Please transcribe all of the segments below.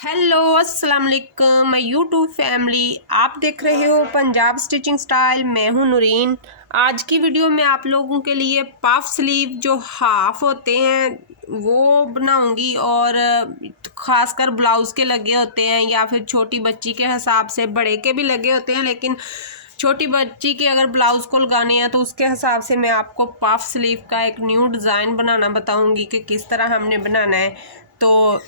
Hello अस्सलाम वालेकुम मैं यूट्यूब फैमिली आप देख रहे हो पंजाब स्टिचिंग स्टाइल। मैं हूं नूरीन। आज की वीडियो में आप लोगों के लिए पफ स्लीव जो हाफ होते हैं वो बनाऊंगी, और ख़ासकर ब्लाउज़ के लगे होते हैं या फिर छोटी बच्ची के हिसाब से बड़े के भी लगे होते हैं, लेकिन छोटी बच्ची के अगर ब्लाउज़ को लगाने हैं तो उसके हिसाब से मैं आपको पफ स्लीव का एक न्यू डिज़ाइन बनाना बताऊंगी कि किस तरह हमने बनाना है। तो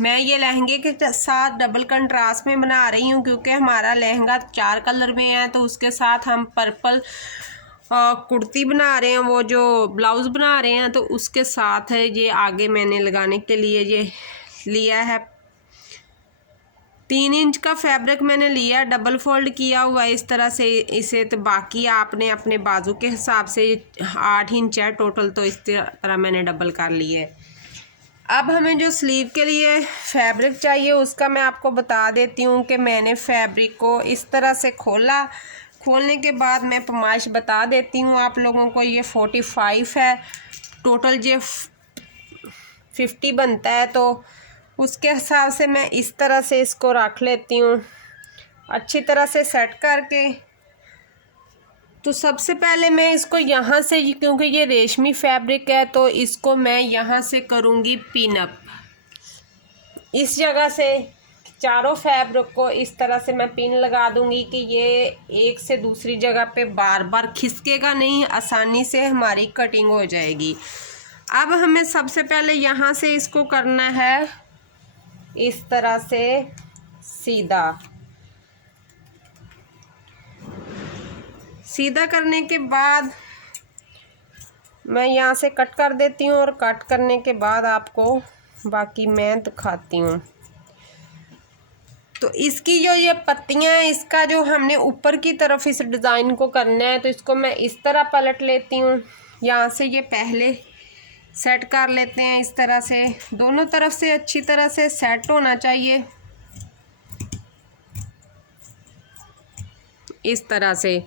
मैं ये लहंगे के साथ डबल कंट्रास्ट में बना रही हूँ, क्योंकि हमारा लहंगा 4 कलर में है, तो उसके साथ हम पर्पल कुर्ती बना रहे हैं, वो जो ब्लाउज़ बना रहे हैं तो उसके साथ है ये आगे मैंने लगाने के लिए ये लिया है 3 इंच का फैब्रिक मैंने लिया, डबल फोल्ड किया हुआ इस तरह से इसे। तो बाकी आपने अपने बाजू के हिसाब से 8 इंच है टोटल, तो इस तरह मैंने डबल कर लिया है। अब हमें जो स्लीव के लिए फैब्रिक चाहिए उसका मैं आपको बता देती हूँ कि मैंने फैब्रिक को इस तरह से खोला। खोलने के बाद मैं पैमाइश बता देती हूँ आप लोगों को। ये 45 है टोटल, ये 50 बनता है, तो उसके हिसाब से मैं इस तरह से इसको रख लेती हूँ अच्छी तरह से सेट करके। तो सबसे पहले मैं इसको यहाँ से, क्योंकि ये रेशमी फैब्रिक है तो इसको मैं यहाँ से करूँगी पिन अप। इस जगह से चारों फैब्रिक को इस तरह से मैं पिन लगा दूँगी कि ये एक से दूसरी जगह पे बार बार खिसकेगा नहीं, आसानी से हमारी कटिंग हो जाएगी। अब हमें सबसे पहले यहाँ से इसको करना है इस तरह से सीधा करने के बाद मैं यहाँ से कट कर देती हूँ, और कट करने के बाद आपको बाकी मैं दिखाती हूँ। तो इसकी जो ये पत्तियाँ हैं, इसका जो हमने ऊपर की तरफ इस डिज़ाइन को करना है, तो इसको मैं इस तरह पलट लेती हूँ। यहाँ से ये पहले सेट कर लेते हैं इस तरह से, दोनों तरफ से अच्छी तरह से सेट होना चाहिए इस तरह से।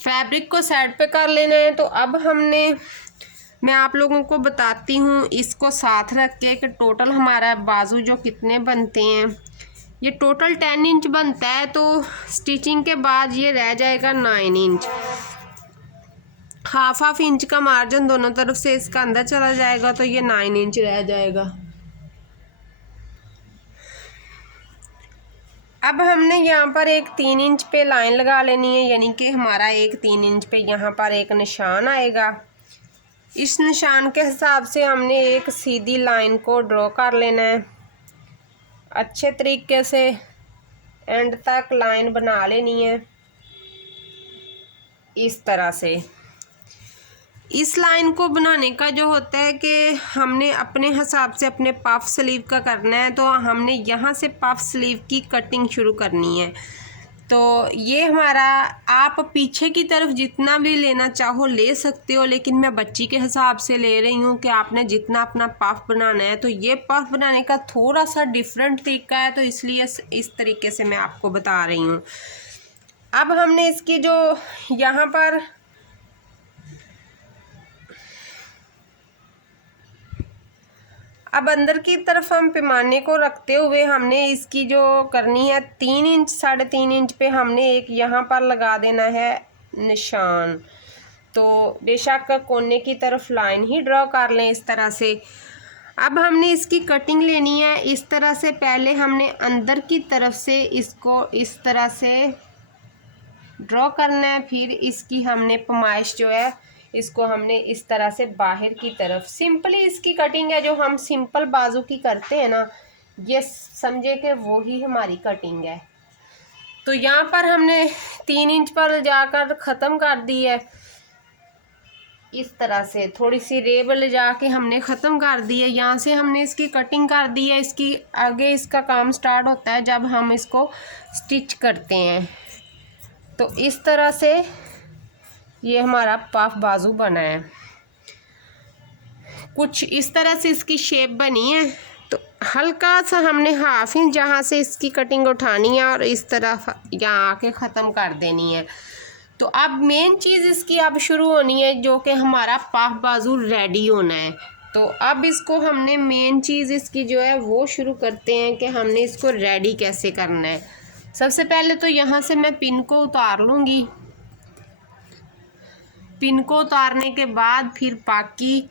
फैब्रिक को साइड पे कर लेना है। तो अब मैं आप लोगों को बताती हूँ इसको साथ रख के कि टोटल हमारा बाजू जो कितने बनते हैं। ये टोटल 10 इंच बनता है, तो स्टिचिंग के बाद ये रह जाएगा 9 इंच। हाफ इंच का मार्जिन दोनों तरफ से इसका अंदर चला जाएगा, तो ये 9 इंच रह जाएगा। अब हमने यहाँ पर एक 3 इंच पे लाइन लगा लेनी है, यानी कि हमारा एक 3 इंच पे यहाँ पर एक निशान आएगा। इस निशान के हिसाब से हमने एक सीधी लाइन को ड्रॉ कर लेना है अच्छे तरीके से, एंड तक लाइन बना लेनी है इस तरह से। इस लाइन को बनाने का जो होता है कि हमने अपने हिसाब से अपने पफ स्लीव का करना है, तो हमने यहाँ से पफ स्लीव की कटिंग शुरू करनी है। तो ये हमारा, आप पीछे की तरफ जितना भी लेना चाहो ले सकते हो, लेकिन मैं बच्ची के हिसाब से ले रही हूँ कि आपने जितना अपना पफ बनाना है। तो ये पफ बनाने का थोड़ा सा डिफरेंट तरीका है, तो इसलिए इस तरीके से मैं आपको बता रही हूँ। अब हमने इसकी जो यहाँ पर अब अंदर की तरफ हम पैमाने को रखते हुए हमने इसकी जो करनी है 3 इंच 3.5 इंच पे हमने एक यहाँ पर लगा देना है निशान। तो बेशक कोने की तरफ लाइन ही ड्रॉ कर लें इस तरह से। अब हमने इसकी कटिंग लेनी है इस तरह से। पहले हमने अंदर की तरफ से इसको इस तरह से ड्रॉ करना है, फिर इसकी हमने पैमाइश जो है इसको हमने इस तरह से बाहर की तरफ, सिंपली इसकी कटिंग है जो हम सिंपल बाजू की करते हैं ना, ये समझे कि वो ही हमारी कटिंग है। तो यहाँ पर हमने 3 इंच पर जाकर ख़त्म कर दी है इस तरह से, थोड़ी सी रेब ले जाके हमने ख़त्म कर दी है। यहाँ से हमने इसकी कटिंग कर दी है। इसकी आगे इसका काम स्टार्ट होता है जब हम इसको स्टिच करते हैं। तो इस तरह से ये हमारा पफ बाजू बना है, कुछ इस तरह से इसकी शेप बनी है। तो हल्का सा हमने हाफ इंच जहाँ से इसकी कटिंग उठानी है और इस तरह यहाँ आके ख़त्म कर देनी है। तो अब मेन चीज़ इसकी अब शुरू होनी है, जो कि हमारा पफ बाजू रेडी होना है। तो अब इसको हमने मेन चीज़ इसकी जो है वो शुरू करते हैं कि हमने इसको रेडी कैसे करना है। सबसे पहले तो यहाँ से मैं पिन को उतार लूँगी। पिन को उतारने के बाद फिर बाकी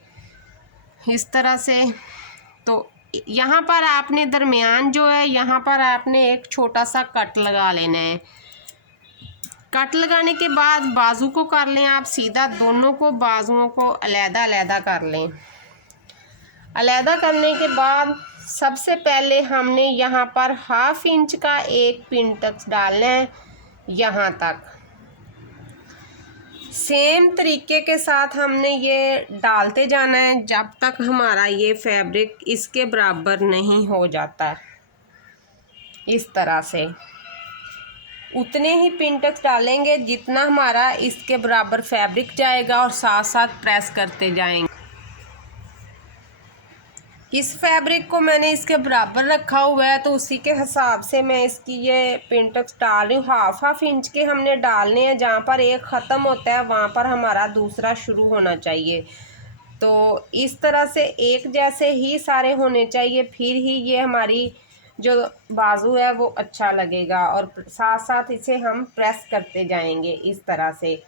इस तरह से, तो यहाँ पर आपने दरमियान जो है यहाँ पर आपने एक छोटा सा कट लगा लेना है। कट लगाने के बाद बाजू को कर लें आप सीधा, दोनों को बाजुओं को अलहदा अलहदा कर लें। अलहदा करने के बाद सबसे पहले हमने यहाँ पर 1/2 इंच का एक पिन टक्स डालना है यहाँ तक। सेम तरीके के साथ हमने ये डालते जाना है जब तक हमारा ये फैब्रिक इसके बराबर नहीं हो जाता। इस तरह से उतने ही पिन टक्स डालेंगे जितना हमारा इसके बराबर फैब्रिक जाएगा, और साथ साथ प्रेस करते जाएंगे। इस फैब्रिक को मैंने इसके बराबर रखा हुआ है, तो उसी के हिसाब से मैं इसकी ये पिन टक्स डाल रही हूँ। 1/2 इंच के हमने डालने हैं, जहाँ पर एक ख़त्म होता है वहाँ पर हमारा दूसरा शुरू होना चाहिए। तो इस तरह से एक जैसे ही सारे होने चाहिए, फिर ही ये हमारी जो बाजू है वो अच्छा लगेगा, और साथ साथ इसे हम प्रेस करते जाएंगे इस तरह से।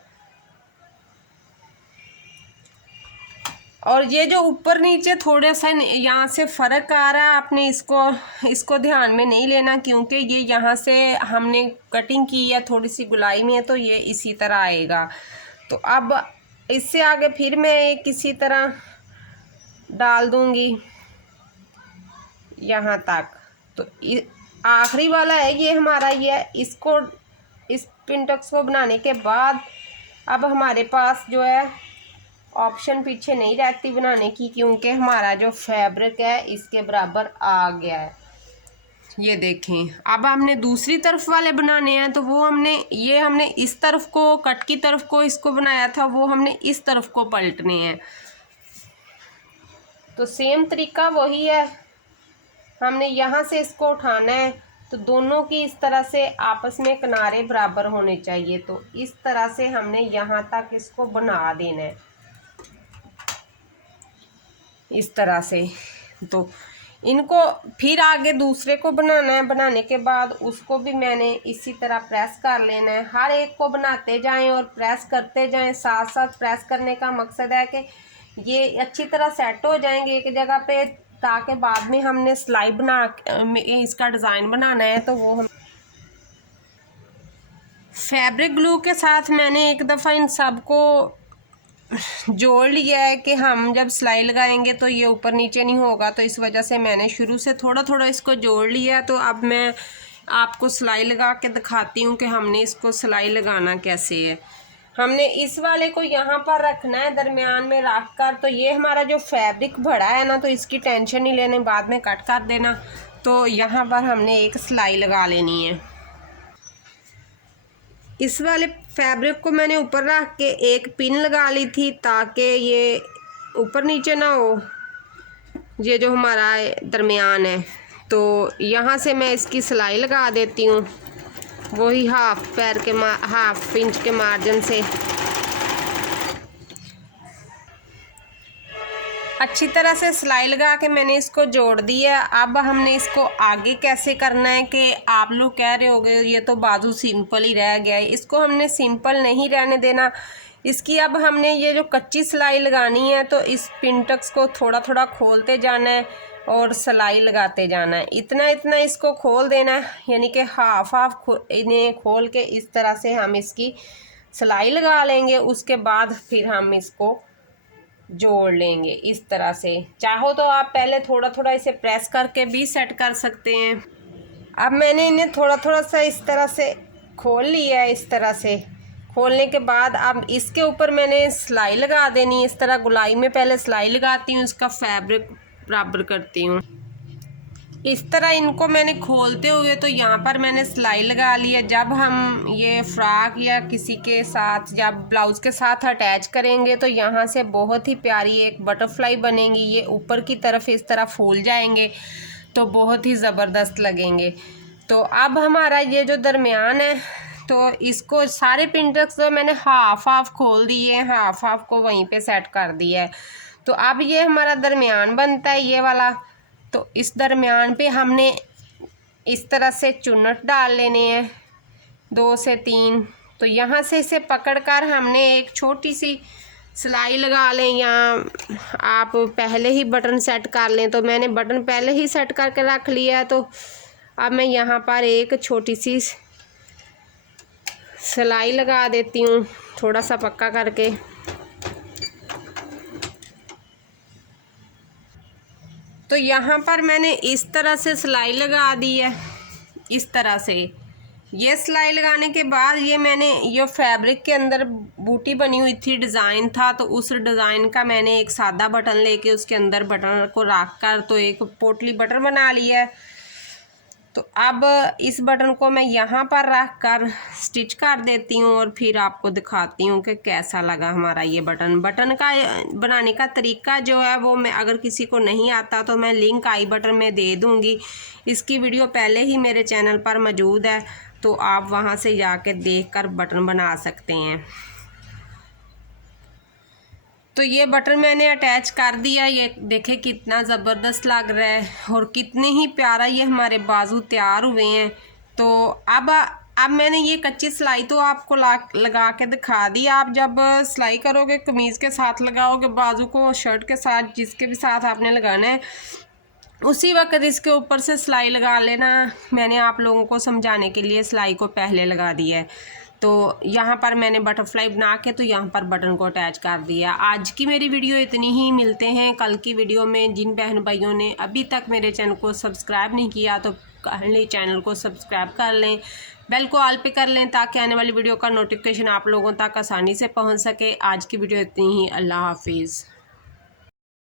और ये जो ऊपर नीचे थोड़ा सा यहाँ से फ़र्क आ रहा है, आपने इसको ध्यान में नहीं लेना, क्योंकि ये यहाँ से हमने कटिंग की है, थोड़ी सी गुलाई में है, तो ये इसी तरह आएगा। तो अब इससे आगे फिर मैं एक इसी तरह डाल दूँगी यहाँ तक। तो आखिरी वाला है ये हमारा, ये इसको इस पिन टक्स को बनाने के बाद अब हमारे पास जो है ऑप्शन पीछे नहीं रहती बनाने की, क्योंकि हमारा जो फैब्रिक है इसके बराबर आ गया है। ये देखें, अब हमने दूसरी तरफ वाले बनाने हैं, तो वो हमने इस तरफ को, कट की तरफ को इसको बनाया था, वो हमने इस तरफ को पलटने हैं। तो सेम तरीका वही है, हमने यहाँ से इसको उठाना है, तो दोनों की इस तरह से आपस में किनारे बराबर होने चाहिए। तो इस तरह से हमने यहाँ तक इसको बना देना है इस तरह से। तो इनको फिर आगे दूसरे को बनाना है, बनाने के बाद उसको भी मैंने इसी तरह प्रेस कर लेना है। हर एक को बनाते जाएं और प्रेस करते जाएं। साथ साथ प्रेस करने का मकसद है कि ये अच्छी तरह सेट हो जाएंगे एक जगह पे, ताकि बाद में हमने सिलाई बना इसका डिज़ाइन बनाना है तो वो हम फैब्रिक ग्लू के साथ मैंने एक दफ़ा इन सबको जोड़ लिया है कि हम जब सिलाई लगाएंगे तो ये ऊपर नीचे नहीं होगा, तो इस वजह से मैंने शुरू से थोड़ा थोड़ा इसको जोड़ लिया। तो अब मैं आपको सिलाई लगा के दिखाती हूँ कि हमने इसको सिलाई लगाना कैसे है। हमने इस वाले को यहाँ पर रखना है दरमियान में रख कर। तो ये हमारा जो फैब्रिक बढ़ा है ना, तो इसकी टेंशन नहीं लेने, बाद में कट कर देना। तो यहाँ पर हमने एक सिलाई लगा लेनी है। इस वाले फैब्रिक को मैंने ऊपर रख के एक पिन लगा ली थी, ताकि ये ऊपर नीचे ना हो, ये जो हमारा दरमियान है। तो यहाँ से मैं इसकी सिलाई लगा देती हूँ, वही 1/2 इंच के मार्जिन से। अच्छी तरह से सिलाई लगा के मैंने इसको जोड़ दिया। अब हमने इसको आगे कैसे करना है कि आप लोग कह रहे होंगे ये तो बाजू सिंपल ही रह गया है। इसको हमने सिंपल नहीं रहने देना। इसकी अब हमने ये जो कच्ची सिलाई लगानी है, तो इस पिन टक्स को थोड़ा थोड़ा खोलते जाना है और सिलाई लगाते जाना है। इतना इतना इसको खोल देना है, यानी कि हाफ इन्हें खोल के इस तरह से हम इसकी सिलाई लगा लेंगे। उसके बाद फिर हम इसको जोड़ लेंगे इस तरह से। चाहो तो आप पहले थोड़ा थोड़ा इसे प्रेस करके भी सेट कर सकते हैं। अब मैंने इन्हें थोड़ा थोड़ा सा इस तरह से खोल लिया है। इस तरह से खोलने के बाद अब इसके ऊपर मैंने सिलाई लगा देनी है। इस तरह गुलाई में पहले सिलाई लगाती हूँ, इसका फैब्रिक बराबर करती हूँ। इस तरह इनको मैंने खोलते हुए तो यहाँ पर मैंने सिलाई लगा ली है। जब हम ये फ्रॉक या किसी के साथ या ब्लाउज़ के साथ अटैच करेंगे तो यहाँ से बहुत ही प्यारी एक बटरफ्लाई बनेगी। ये ऊपर की तरफ इस तरह फूल जाएंगे तो बहुत ही ज़बरदस्त लगेंगे। तो अब हमारा ये जो दरमियान है, तो इसको सारे पिन टक्स तो मैंने हाफ खोल दिए हैं, हाफ को वहीं पे सेट कर दिया है। तो अब ये हमारा दरमियान बनता है ये वाला। तो इस दरमियान पे हमने इस तरह से चुन्नट डाल लेने हैं 2 से 3। तो यहाँ से इसे पकड़कर हमने एक छोटी सी सिलाई लगा लें, या आप पहले ही बटन सेट कर लें। तो मैंने बटन पहले ही सेट करके रख लिया है। तो अब मैं यहाँ पर एक छोटी सी सिलाई लगा देती हूँ, थोड़ा सा पक्का करके। तो यहाँ पर मैंने इस तरह से सिलाई लगा दी है। इस तरह से ये सिलाई लगाने के बाद ये मैंने ये फैब्रिक के अंदर बूटी बनी हुई थी, डिज़ाइन था, तो उस डिज़ाइन का मैंने एक सादा बटन लेके उसके अंदर बटन को रख कर तो एक पोटली बटन बना लिया है। तो अब इस बटन को मैं यहाँ पर रख कर स्टिच कर देती हूँ और फिर आपको दिखाती हूँ कि कैसा लगा हमारा ये बटन। बटन का बनाने का तरीका जो है वो मैं, अगर किसी को नहीं आता तो मैं लिंक आई बटन में दे दूँगी। इसकी वीडियो पहले ही मेरे चैनल पर मौजूद है, तो आप वहाँ से जाके देखकर बटन बना सकते हैं। तो ये बटन मैंने अटैच कर दिया। ये देखें कितना ज़बरदस्त लग रहा है और कितने ही प्यारा ये हमारे बाजू तैयार हुए हैं। तो अब मैंने ये कच्ची सिलाई तो आपको लगा के दिखा दी। आप जब सिलाई करोगे कमीज़ के साथ लगाओगे, बाजू को शर्ट के साथ, जिसके भी साथ आपने लगाना है, उसी वक्त इसके ऊपर से सिलाई लगा लेना। मैंने आप लोगों को समझाने के लिए सिलाई को पहले लगा दिया है। तो यहाँ पर मैंने बटरफ्लाई बना के तो यहाँ पर बटन को अटैच कर दिया। आज की मेरी वीडियो इतनी ही। मिलते हैं कल की वीडियो में। जिन बहन भाइयों ने अभी तक मेरे चैनल को सब्सक्राइब नहीं किया तो काइंडली चैनल को सब्सक्राइब कर लें, बेल को ऑल पे कर लें, ताकि आने वाली वीडियो का नोटिफिकेशन आप लोगों तक आसानी से पहुँच सके। आज की वीडियो इतनी ही। अल्लाह हाफिज़।